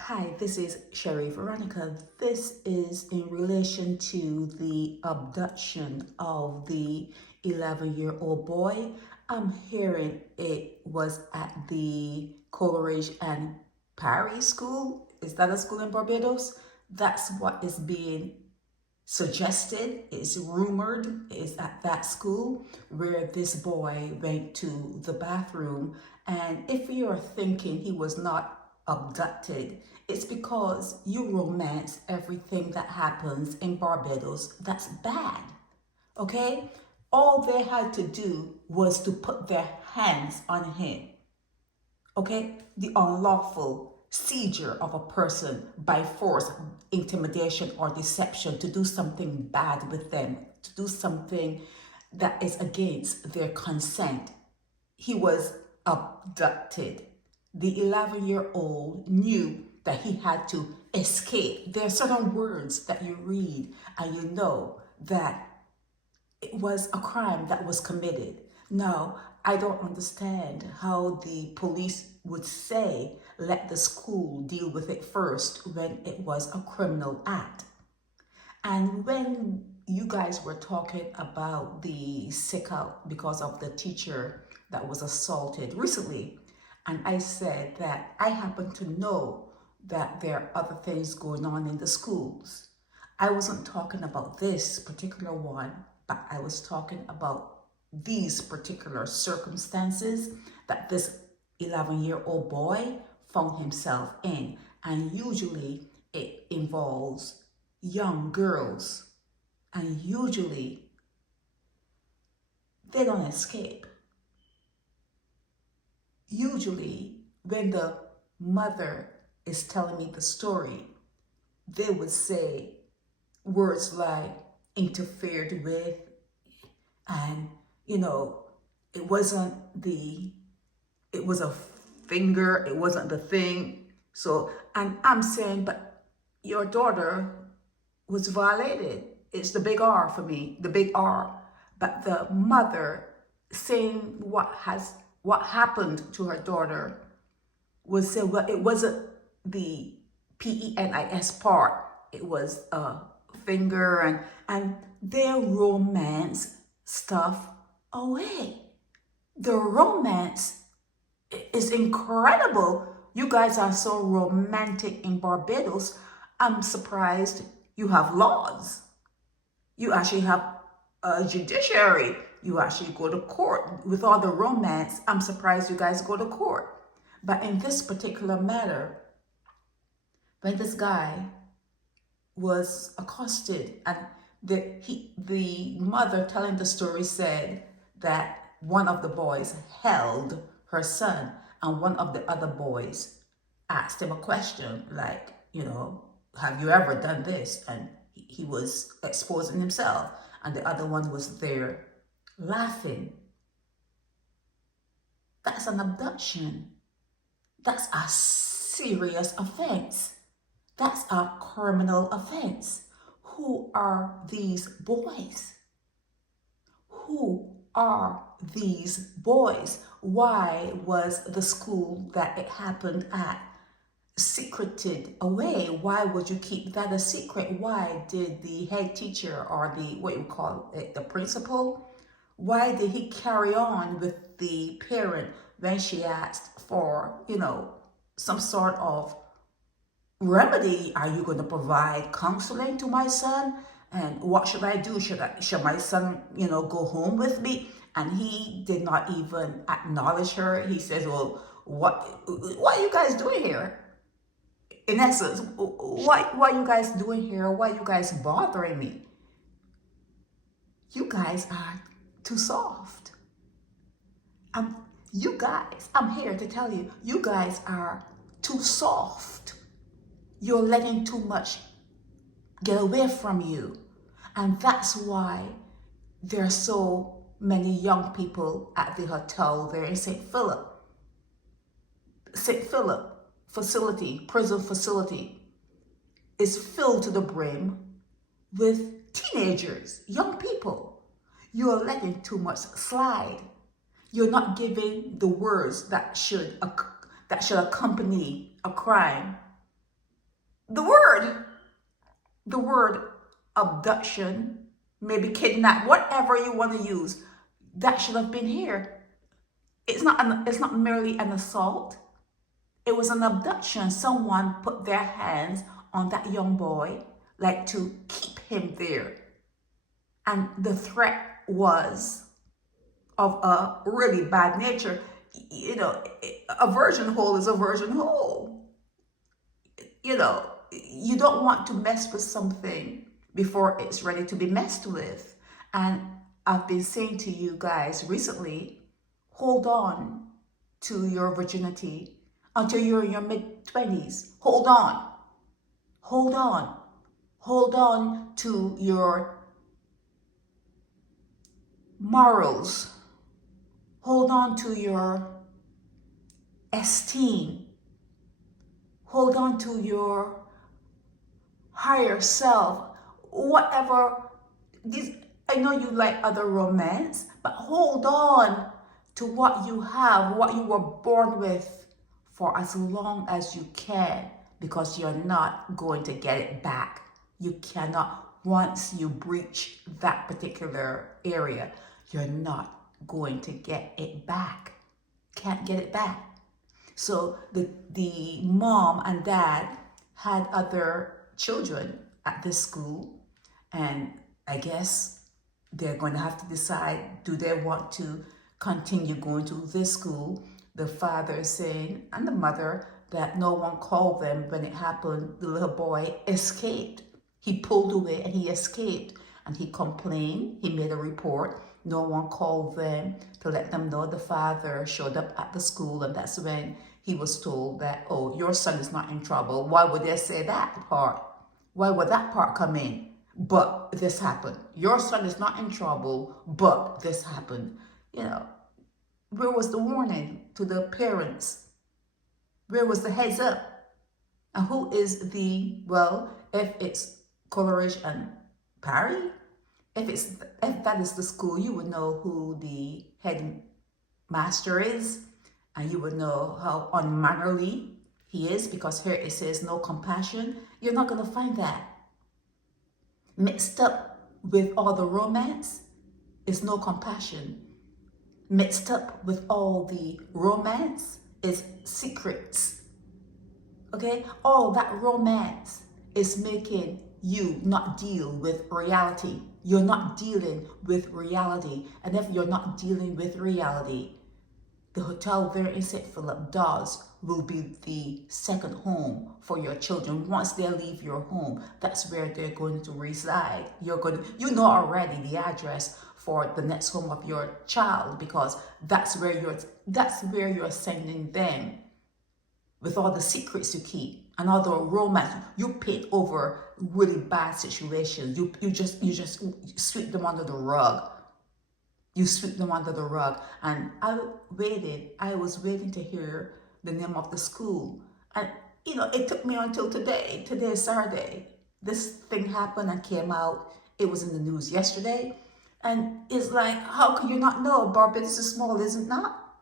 Hi, this is Sherry Veronica. This is in relation to the abduction of the 11-year-old boy. I'm hearing it was at the Coleridge and Parry school. Is that a school in Barbados? That's what is being suggested, is rumored, is at that school where this boy went to the bathroom. And if you're thinking he was not abducted, it's because you romance everything that happens in Barbados that's bad. Okay? All they had to do was to put their hands on him. Okay? The unlawful seizure of a person by force, intimidation, or deception to do something bad with them, to do something that is against their consent. He was abducted. The 11-year-old knew that he had to escape. There are certain words that you read and you know that it was a crime that was committed. Now, I don't understand how the police would say, let the school deal with it first when it was a criminal act. And when you guys were talking about the sick out because of the teacher that was assaulted recently, and I said that I happen to know that there are other things going on in the schools. I wasn't talking about this particular one, but I was talking about these particular circumstances that this 11-year-old boy found himself in. And usually it involves young girls. And usually they don't escape. Usually when the mother is telling me the story, they would say words like interfered with, and it was a finger, it wasn't the thing. So, and I'm saying, but your daughter was violated. It's the big R for me, the big R. But the mother saying what happened to her daughter was say, well, it wasn't the penis part. It was a finger, and their romance stuff away. The romance is incredible. You guys are so romantic in Barbados. I'm surprised you have laws. You actually have a judiciary. You actually go to court. With all the romance, I'm surprised you guys go to court. But in this particular matter, when this guy was accosted, and the mother telling the story said that one of the boys held her son, and one of the other boys asked him a question like, have you ever done this? And he was exposing himself, and the other one was there laughing. That's an abduction. That's a serious offense. That's a criminal offense. Who are these boys? Who are these boys? Why was the school that it happened at secreted away? Why would you keep that a secret? Why did the head teacher, or the principal, why did he carry on with the parent when she asked for, some sort of remedy? Are you going to provide counseling to my son? And what should I do? Should my son, go home with me? And he did not even acknowledge her. He says, well, what are you guys doing here? In essence, what are you guys doing here? Why are you guys bothering me? You guys are too soft. I'm here to tell you, you guys are too soft. You're letting too much get away from you. And that's why there are so many young people at the hotel there in St. Philip facility, prison facility, is filled to the brim with teenagers, young people. You're letting too much slide. You're not giving the words that should accompany a crime. The word abduction, maybe kidnap, whatever you want to use, that should have been here. It's not merely an assault. It was an abduction. Someone put their hands on that young boy, like to keep him there. And the threat was of a really bad nature. You know, a virgin hole is a virgin hole. You know, you don't want to mess with something before it's ready to be messed with. And I've been saying to you guys recently, hold on to your virginity until you're in your mid-20s. Hold on. Hold on. Hold on to your morals. Hold on to your esteem. Hold on to your higher self. Whatever. I know you like other romance, but hold on to what you have, what you were born with, for as long as you can, because you're not going to get it back. You cannot, once you breach that particular area, you're not going to get it back. Can't get it back. So the mom and dad had other children at this school, and I guess they're going to have to decide, do they want to continue going to this school? The father is saying, and the mother, that no one called them when it happened. The little boy escaped. He pulled away and he escaped, and he complained. He made a report. No one called them to let them know. The father showed up at the school, and that's when he was told that, oh, your son is not in trouble. Why would they say that part? Why would that part come in? But this happened. Your son is not in trouble, but this happened. You know, where was the warning to the parents? Where was the heads up? And who is well, if it's Coleridge and Parry, if that is the school, you would know who the head master is, and you would know how unmannerly he is, because here it says no compassion. You're not going to find that. Mixed up with all the romance is no compassion. Mixed up with all the romance is secrets. Okay? All that romance is making you not deal with reality. You're not dealing with reality. And if you're not dealing with reality, the hotel there in St. Philip will be the second home for your children. Once they leave your home, that's where they're going to reside. You know already the address for the next home of your child, because that's where you're sending them, with all the secrets you keep and all the romance you paint over really bad situations. You just sweep them under the rug. You sweep them under the rug. And I was waiting to hear the name of the school. And, you know, it took me until today. Today is Saturday. This thing happened and came out. It was in the news yesterday. And it's like, how could you not know? Barbados is small, is it not?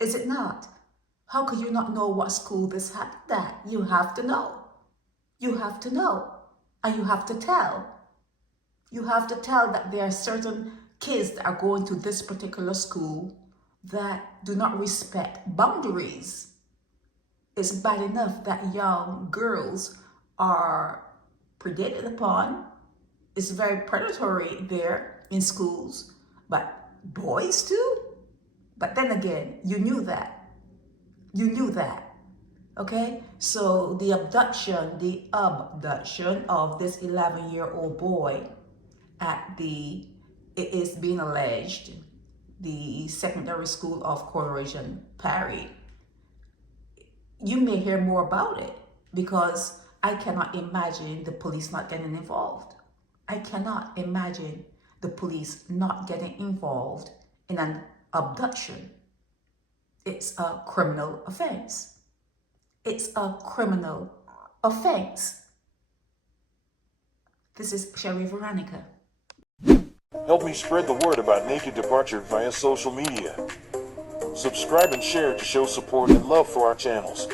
Is it not? How could you not know what school this happened at? You have to know. You have to know. And you have to tell. You have to tell that there are certain kids that are going to this particular school that do not respect boundaries. It's bad enough that young girls are predated upon. It's very predatory there in schools, but boys too? But then again, you knew that. You knew that. Okay? So the abduction of this 11-year-old boy it is being alleged, the secondary school of Coleridge and Parry. You may hear more about it, because I cannot imagine the police not getting involved. I cannot imagine the police not getting involved in an abduction. It's a criminal offense. It's a criminal offense. This is Sherry Veronica. Help me spread the word about Naked Departure via social media. Subscribe and share to show support and love for our channels.